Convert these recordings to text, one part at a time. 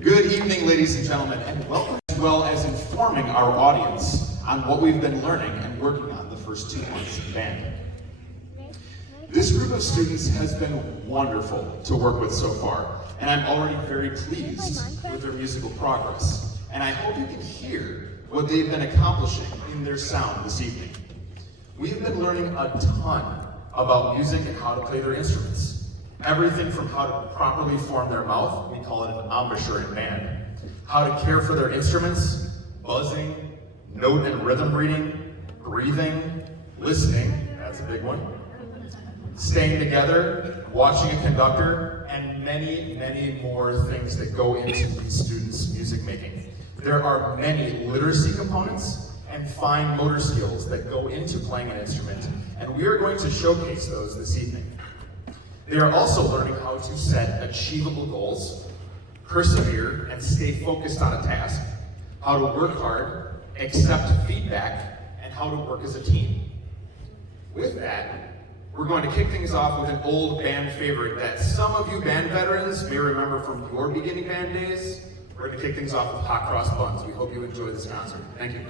Good evening, ladies and gentlemen, and welcome, as well as informing our audience on what we've been learning and working on the first 2 months of band. This group of students has been wonderful to work with so far, and I'm already very pleased with their musical progress. And I hope you can hear what they've been accomplishing in their sound this evening. We've been learning a ton about music and how to play their instruments. Everything from how to properly form their mouth, we call it an embouchure in band, how to care for their instruments, buzzing, note and rhythm reading, breathing, listening, that's a big one, staying together, watching a conductor, and many, many more things that go into these students' music making. There are many literacy components and fine motor skills that go into playing an instrument, and we are going to showcase those this evening. They are also learning how to set achievable goals, persevere, and stay focused on a task, how to work hard, accept feedback, and how to work as a team. With that, we're going to kick things off with an old band favorite that some of you band veterans may remember from your beginning band days. We're going to kick things off with Hot Cross Buns. We hope you enjoy this concert. Thank you.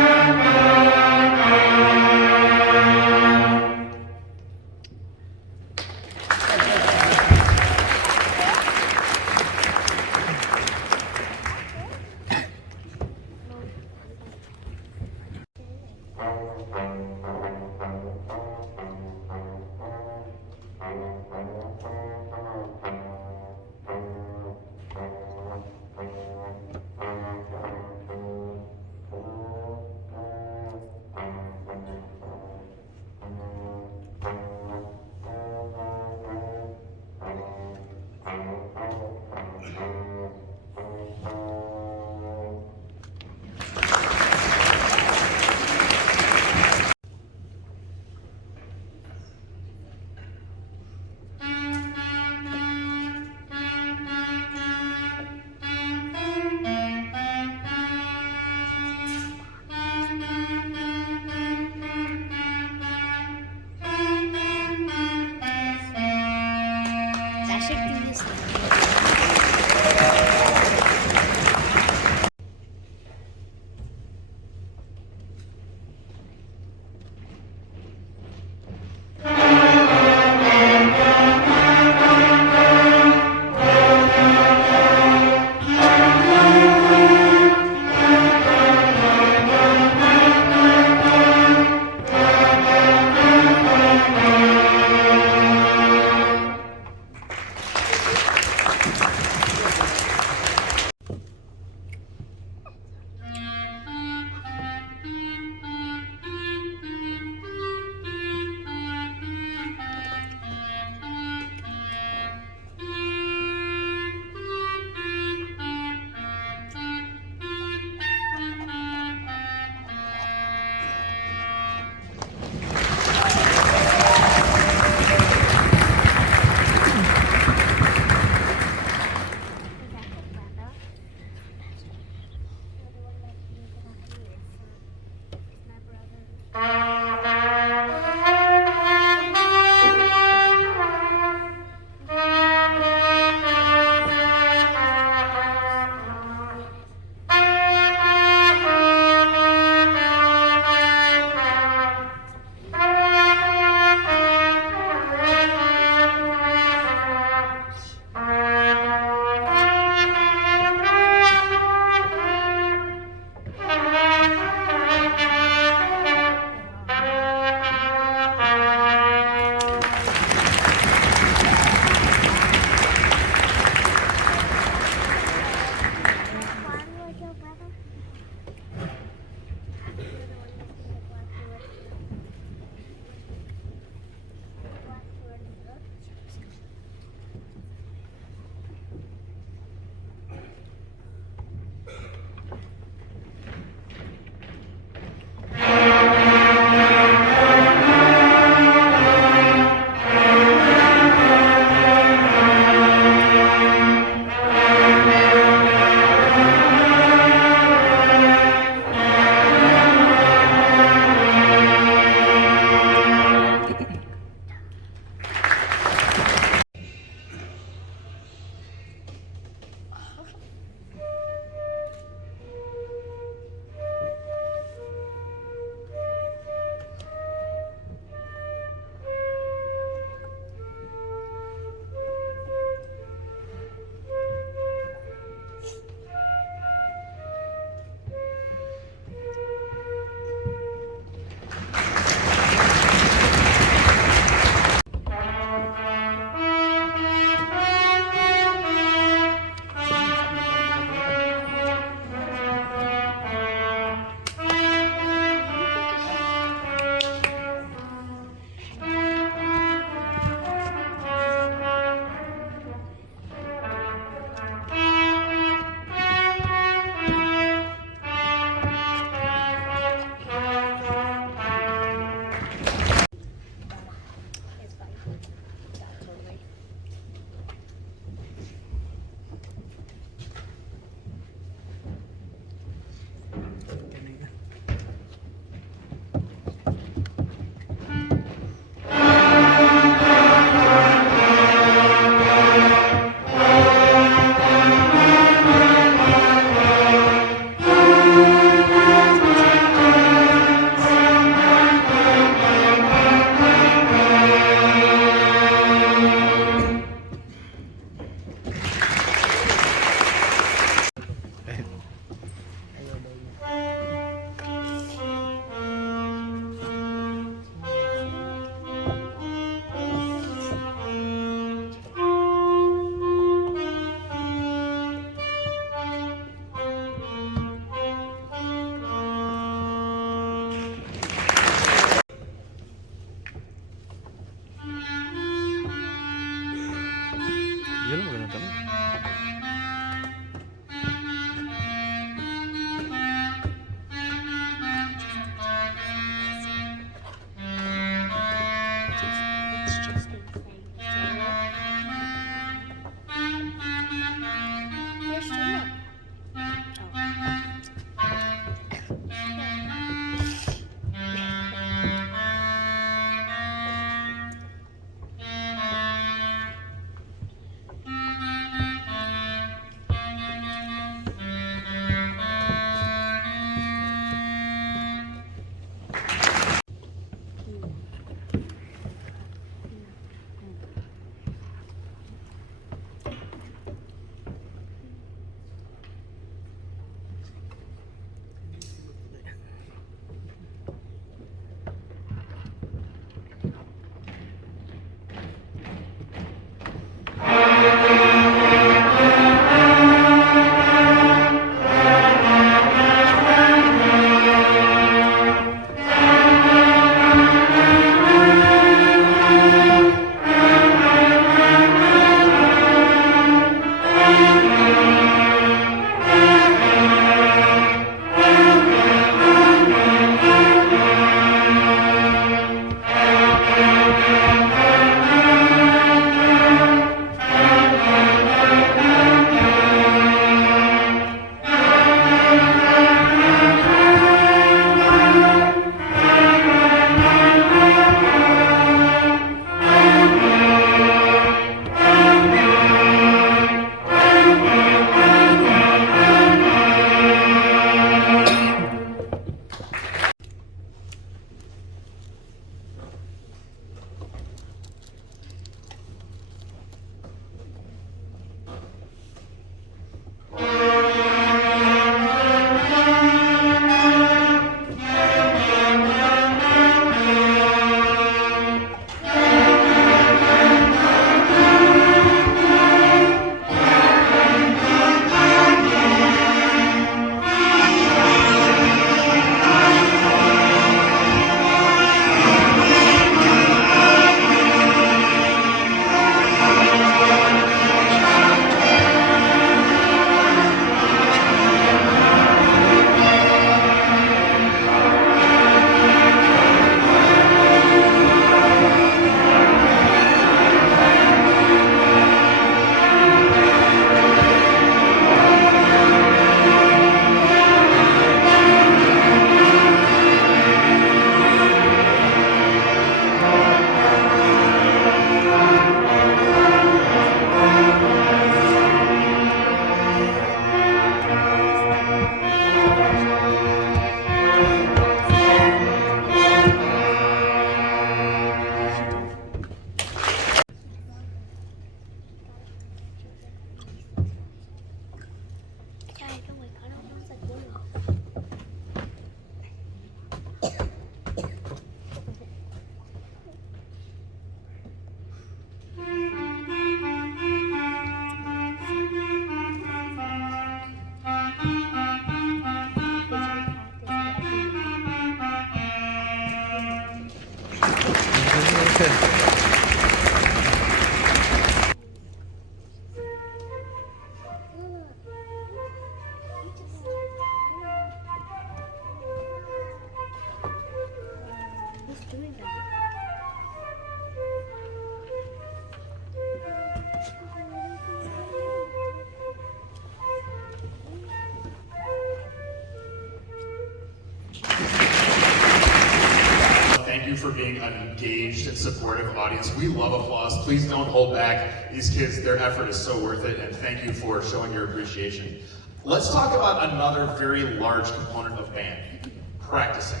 Thank you for being an engaged and supportive audience. We love applause. Please don't hold back. These kids, their effort is so worth it, and thank you for showing your appreciation. Let's talk about another very large component of band, practicing.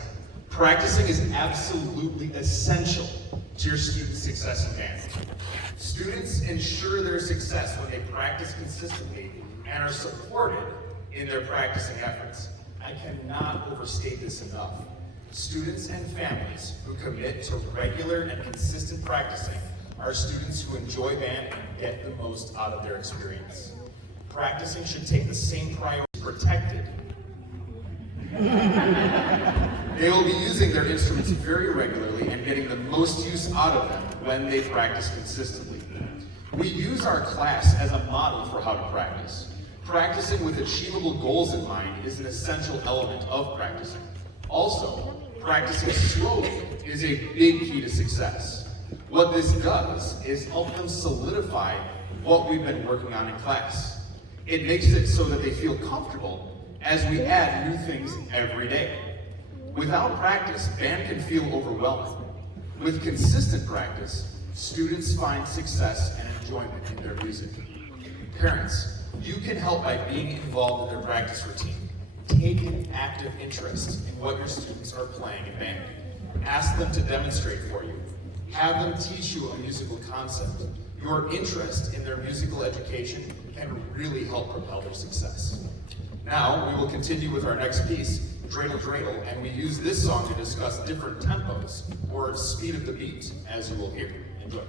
Practicing is absolutely essential to your students' success in band. Students ensure their success when they practice consistently and are supported in their practicing efforts. I cannot overstate this enough. Students and families who commit to regular and consistent practicing are students who enjoy band and get the most out of their experience. Practicing should take the same priority as protected. They will be using their instruments very regularly and getting the most use out of them when they practice consistently. We use our class as a model for how to practice. Practicing with achievable goals in mind is an essential element of practicing. Also, practicing slowly is a big key to success. What this does is help them solidify what we've been working on in class. It makes it so that they feel comfortable as we add new things every day. Without practice, band can feel overwhelming. With consistent practice, students find success and enjoyment in their music. Parents, you can help by being involved in their practice routine. Take an active interest in what your students are playing in band. Ask them to demonstrate for you. Have them teach you a musical concept. Your interest in their musical education can really help propel their success. Now, we will continue with our next piece, Dreidel Dreidel, and we use this song to discuss different tempos, or speed of the beat, as you will hear. Enjoy.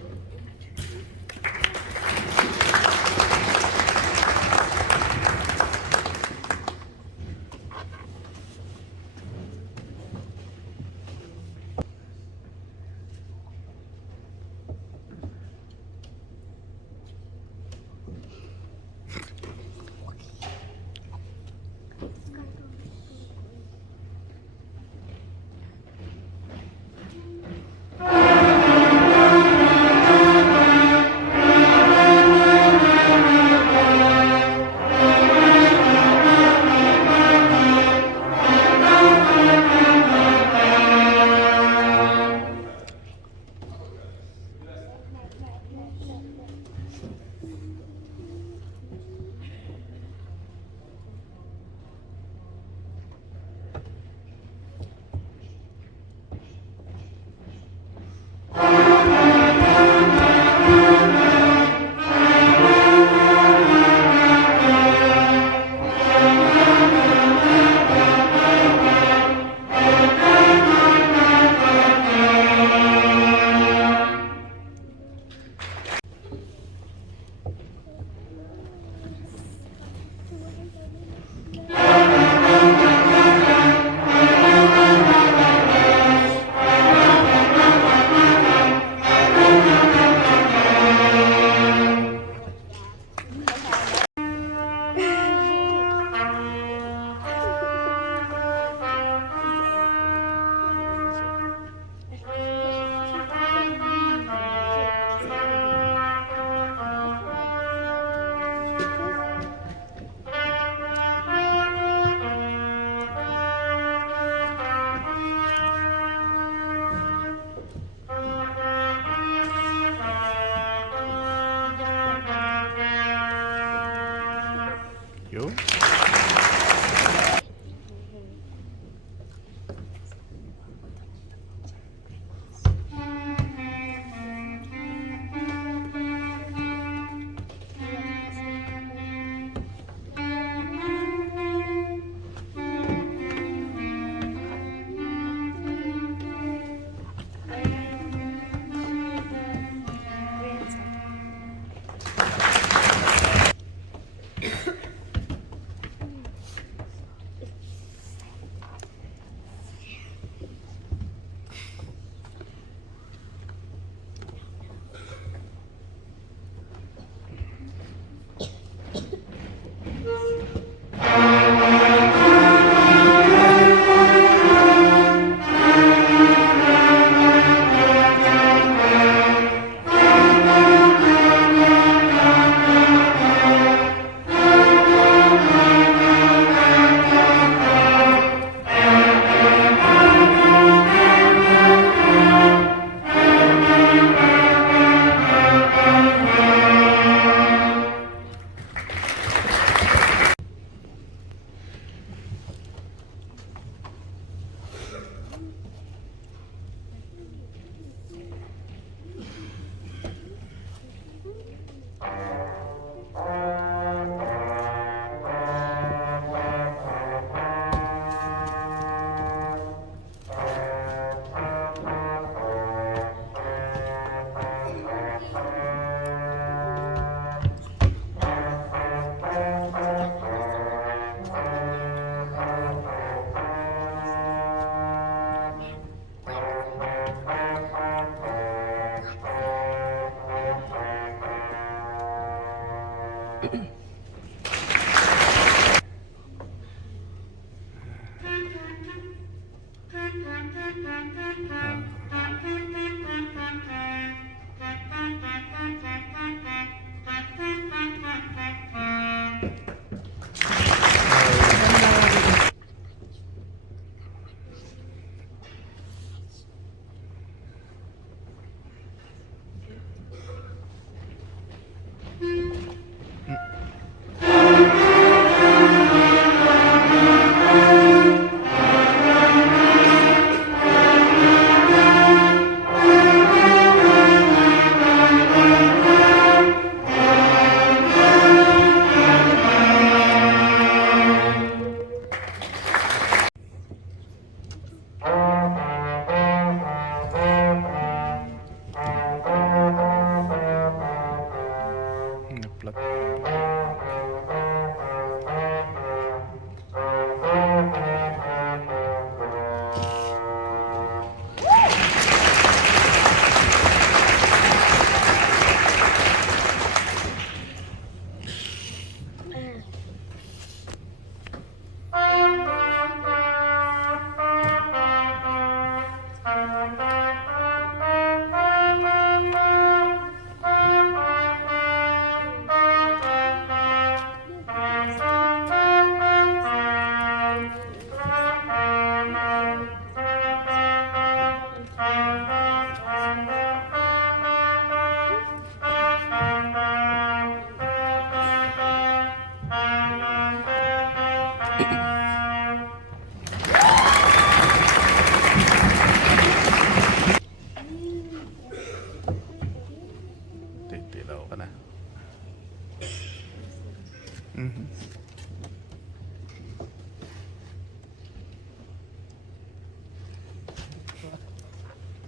Titilaw ka na.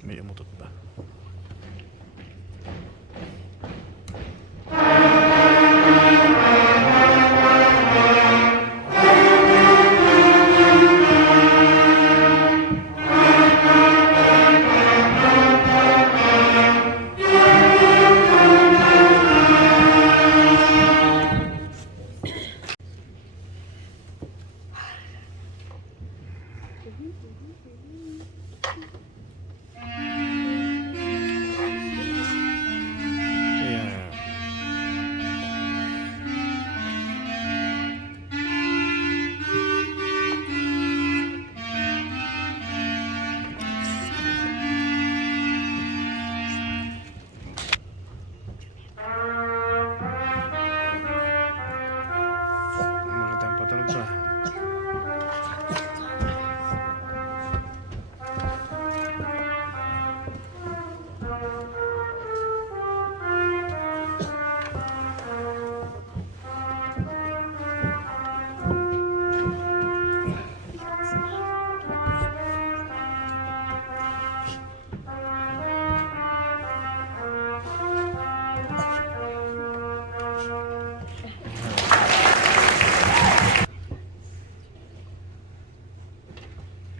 May umutot pa. Magandang patulog pa.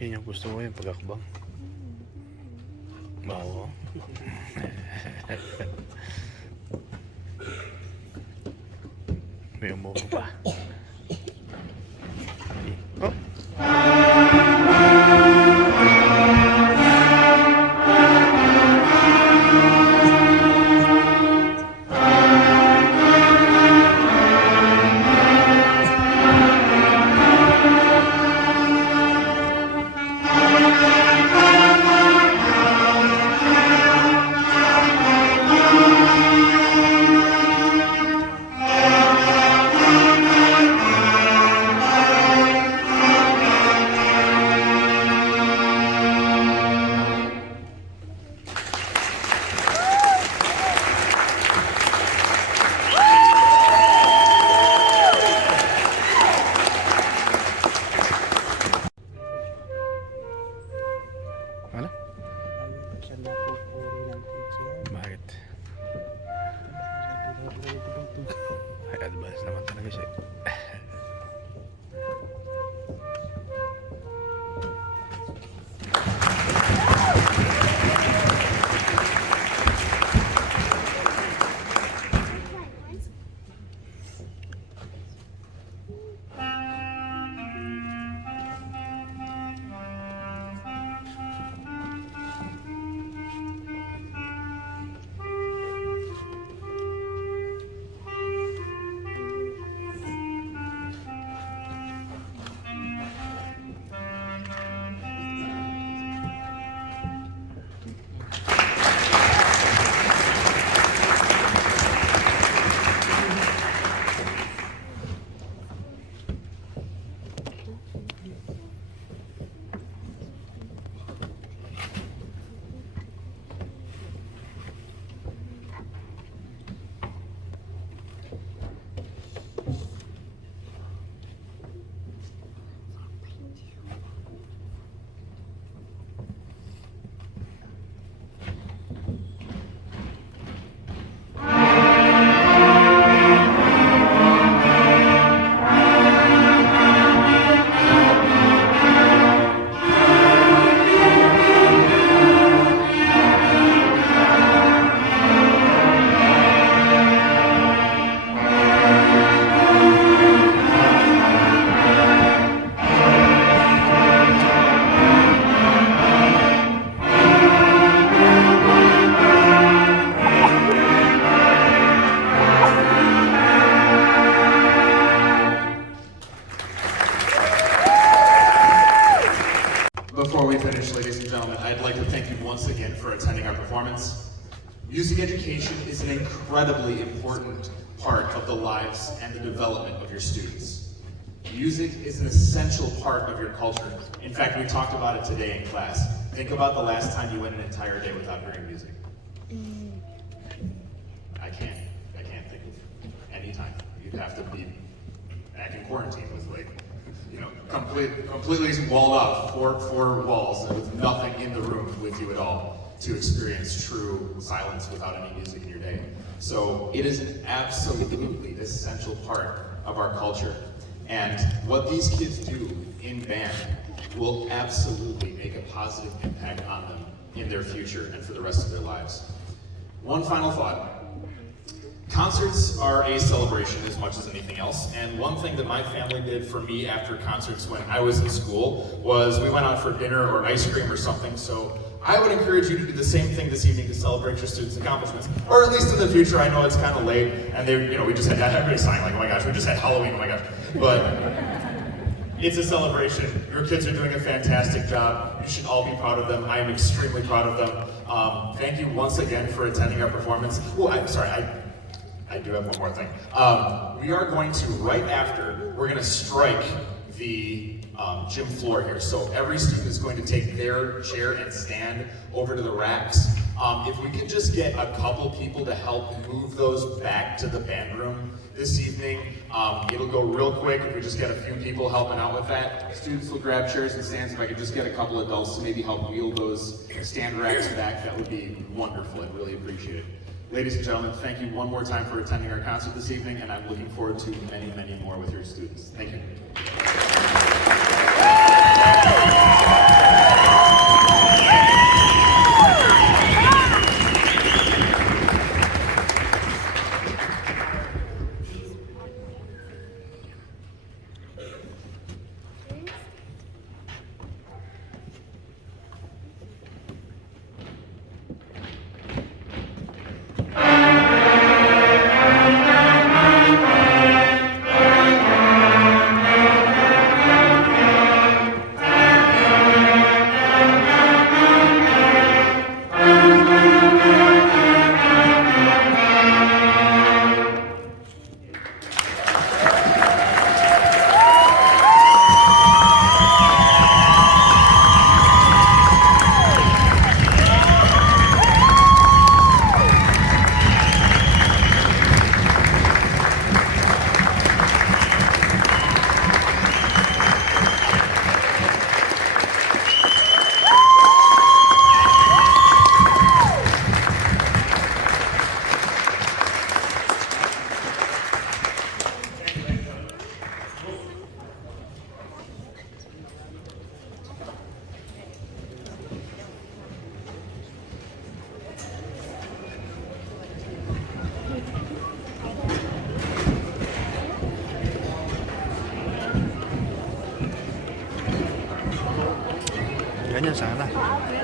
Yan yung gusto mo yung pagkakbang. Bawo. May umupo pa. Oh. Ano? Bakit? Ay, advance naman talaga siya. to thank you once again for attending our performance. Music education is an incredibly important part of the lives and the development of your students. Music is an essential part of your culture. In fact, we talked about it today in class. Think about the last time you went an entire day without hearing music. I can't think of any time. You'd have to be back in quarantine with completely walled off, four walls, and with nothing in the room with you at all to experience true silence without any music in your day. So it is an absolutely essential part of our culture. And what these kids do in band will absolutely make a positive impact on them in their future and for the rest of their lives. One final thought. Concerts are a celebration as much as anything else, and one thing that my family did for me after concerts when I was in school was we went out for dinner or ice cream or something, so I would encourage you to do the same thing this evening to celebrate your students' accomplishments, or at least in the future. I know it's kind of late, and we just had everybody's saying like, oh my gosh, we just had Halloween, oh my gosh, but it's a celebration. Your kids are doing a fantastic job. You should all be proud of them. I am extremely proud of them. Thank you once again for attending our performance. Oh, I'm sorry, I do have one more thing. We are going to, right after, we're gonna strike the gym floor here. So every student is going to take their chair and stand over to the racks. If we could just get a couple people to help move those back to the band room this evening, it'll go real quick if we just get a few people helping out with that. Students will grab chairs and stands. If I could just get a couple adults to maybe help wheel those stand racks back, that would be wonderful. I'd really appreciate it. Ladies and gentlemen, thank you one more time for attending our concert this evening, and I'm looking forward to many, many more with your students. Thank you. Ganyan sana.